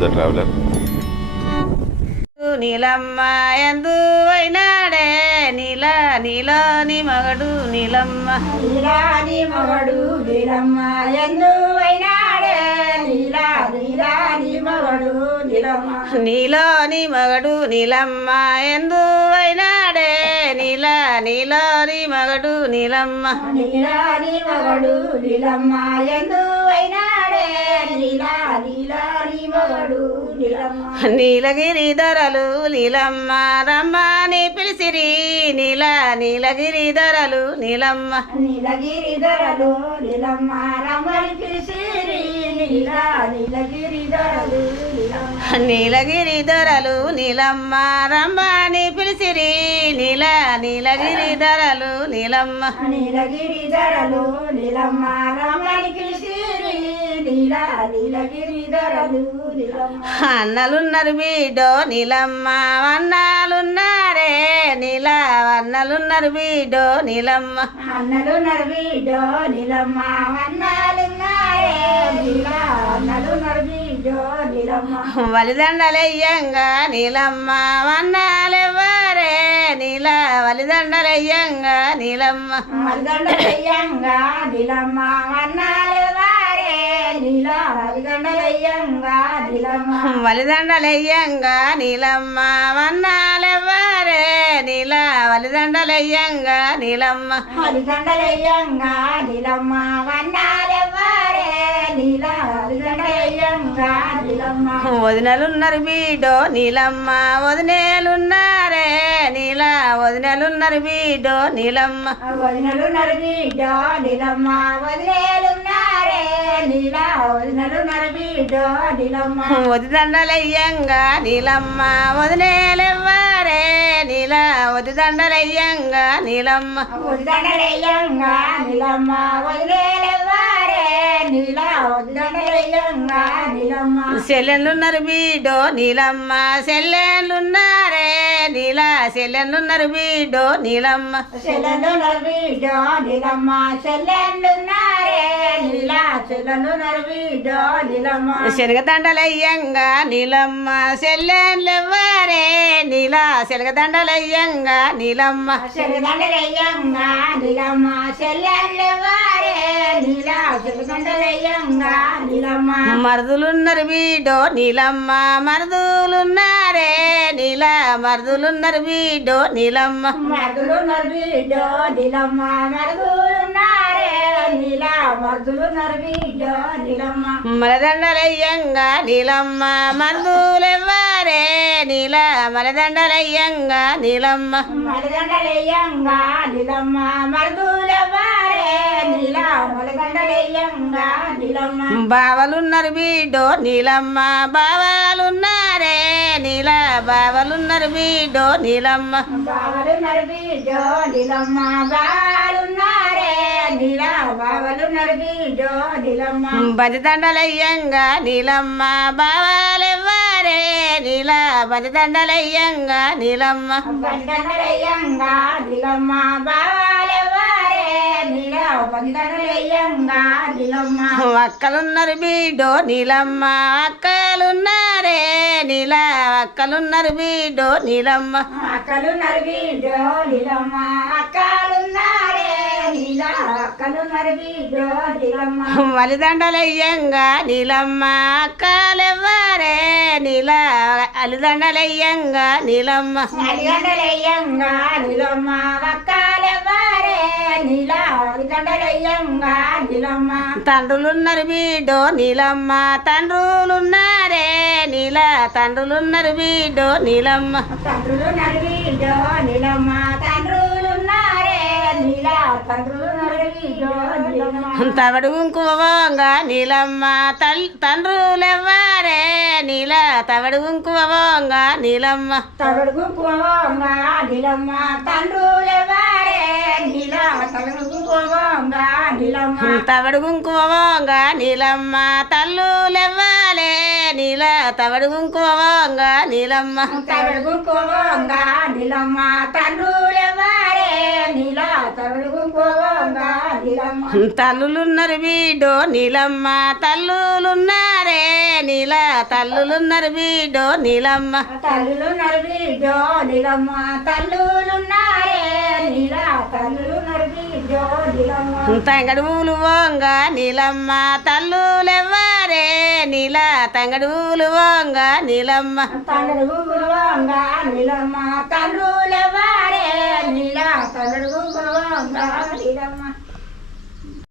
The traveller. Neelamma ఎందు వైనాడే నీలోని మగడు నీలమ్మ నీలాని మగడు నీలమ్మ ఎందు వైనాడే నీలాని మగడు నీలమ్మ నీలోని మగడు నీలమ్మ ఎందు వైనాడే నీలోని మగడు నీలమ్మ నీలాని మగడు నీలమ్మ ఎందు వైనాడే నీలాని మగడు నీలమ్మ నీలగిరి ధరలు నీలమ్మ రమ్మని పిలిసిరి నీలగిరి ధరలు నీలమ్మ నీలగిరి ధరలు నీలమ్మ రమ్మని పిలిసిరి నీలగిరి ధరలు నీలమ్మ నీలగిరి ధరలు నీలమ్మ రమ్మని పిలిసిరి నీలగిరి ధరలు నీలమ్మ నీలగిరి ధరలు నీలమ్మ రమ్మని పిలిసిరి నీలగిరి ధరలు నీలమ్మ అన్నలున్నారు బిడ్డో నీలమ్మ వన్నాలున్నారే వన్నలున్నారు బిడ్డో నీలమ్మ అన్నలు నర్వీడో నీలమ్మ వన్నాలున్నారే అన్నలు నర్వీడో నీలమ్మ వలిదండలయ్యంగా నీలమ్మ వన్నాలెవ్వరే వలిదండలయ్యంగా నీలమ్మ మరిదండలయ్యంగా నీలమ్మ వన్నాలు వారే మరిదండలయ్యంగా నీలమ్మ వలిదండలయ్యంగా నీలమ్మ వన్నాలెవ్వరే వలిదండలయ్యంగా నీలమ్మ మరిదండలయ్యంగా నీలమ్మ వన్నాలు వారే మరిదండలయ్యంగా నీలమ్మ వదినలున్నారు బిడ్డో నీలమ్మ వదినేలున్నారే వదినలున్నారు బిడ్డో నీలమ్మ వదినలు నరబీడో నీలమ్మ వదిలేలున్నారే వదినలు నరబీడో నీలమ్మ వదిదండలయ్యంగా నీలమ్మ వదినేలెవ్వరే వదిదండలయ్యంగా నీలమ్మ వదిదండలయ్యంగా నీలమ్మ వదిలేలెవ్వారే వదిదండలయ్యంగా నీలమ్మ సెల్లెన్లున్నారు బిడ్డో నీలమ్మ సెల్లెన్లున్నారే సెల్లెన్లున్నారు బిడ్డో నీలమ్మ చెల్లెలు నరబీడో నీలమ్మ చెల్లెళ్ళున్నారే చెల్లెలు నరబీడో నీలమ్మ శనగదండలయ్యంగా నీలమ్మ సెల్లెన్లెవ్వరే శనగదండలయ్యంగా నీలమ్మ చెల్లెదండలయ్యంగా నీలమ్మ చెల్లెళ్ళెవ్వారే చెల్లెదండలయ్యంగా నీలమ్మ మరుదులున్నారు బిడ్డో నీలమ్మ మరుదులున్నారే మరుదులున్నారు బిడ్డో నీలమ్మ మరుదులు నరబీడో నీలమ్మ మరుదులున్నారే మరుదులు నరబీడో నీలమ్మ మలదండలయ్యంగా నీలమ్మ మరుదులెవ్వరే మలదండలయ్యంగా నీలమ్మ మరిదండలయ్యంగా నీలమ్మ మరుదులెవ్వారే మరిదండలయ్యంగా నీలమ్మ బావలున్నారు బిడ్డో నీలమ్మ బావలున్నారే బావలున్నారు బిడ్డో నీలమ్మ బావలు నరబీడో నీలమ్మ బావలున్నారే బావలు నరబీడో నీలమ్మ బజదండలయ్యంగా నీలమ్మ బావలెవ్వరే బజదండలయ్యంగా నీలమ్మ బండలయ్యంగా నీలమ్మ బావలెవ్వారే బండలయ్యంగా నీలమ్మ అక్కలున్నారు బిడ్డో నీలమ్మ అక్కలున్నారే అక్కలున్నారు బిడ్డో నీలమ్మ అక్కలు నరబీడో నీలమ్మ అక్కలున్నారే అక్కలు నరబీడో నీలమ్మ వలిదండలయ్యంగా నీలమ్మ అక్కలెవ్వరే అలిదండలయ్యంగా నీలమ్మ అలిగండలయ్యంగా నీలమ్మ అక్కలెవ్వారే అలిగండలయ్యంగా నీలమ్మ తండ్రులున్నారు బిడ్డో నీలమ్మ తండ్రులున్నారే తండ్రులున్నారు బిడ్డో నీలమ్మ తండ్రులు నరబీడో నీలమ్మ తండ్రులున్నారే తండ్రులు నరబీడో నీలమ్మ తవడు కుంకుమగా నీలమ్మ తండ్రులెవ్వరే తవడు కుంకుమగా నీలమ్మ తవడుగు కోవంగా నీలమ్మ తండ్రులెవ్వారే తవడుగు కోవంగా నీలమ్మ తవడు కుంకుమగా నీలమ్మ తల్లులెవ్వాలే తవడు కుంకుమగా నీలమ్మ తవడుగు కోవంగా నీలమ్మ తండ్రులెవ్వారే తవడుగు కోవంగా నీలమ్మ తల్లులున్నారు బిడ్డో నీలమ్మ తల్లులున్నారే నీల తల్లులున్నారు బిడ్డో నీలమ్మ తల్లులు నడిబిడ్డో నీలమ్మ తల్లులున్నారే నీల తల్లులు నడిబిడ్డో నీలమ్మ తంగడువులు వంగ నీలమ్మ తల్లులెవ్వరే నీల తంగడువులు వంగ నీలమ్మ తండ్రులుగా నీలమ్మ తండ్రులెవ్వరే నీల తండ్రులుగా నీలమ్మ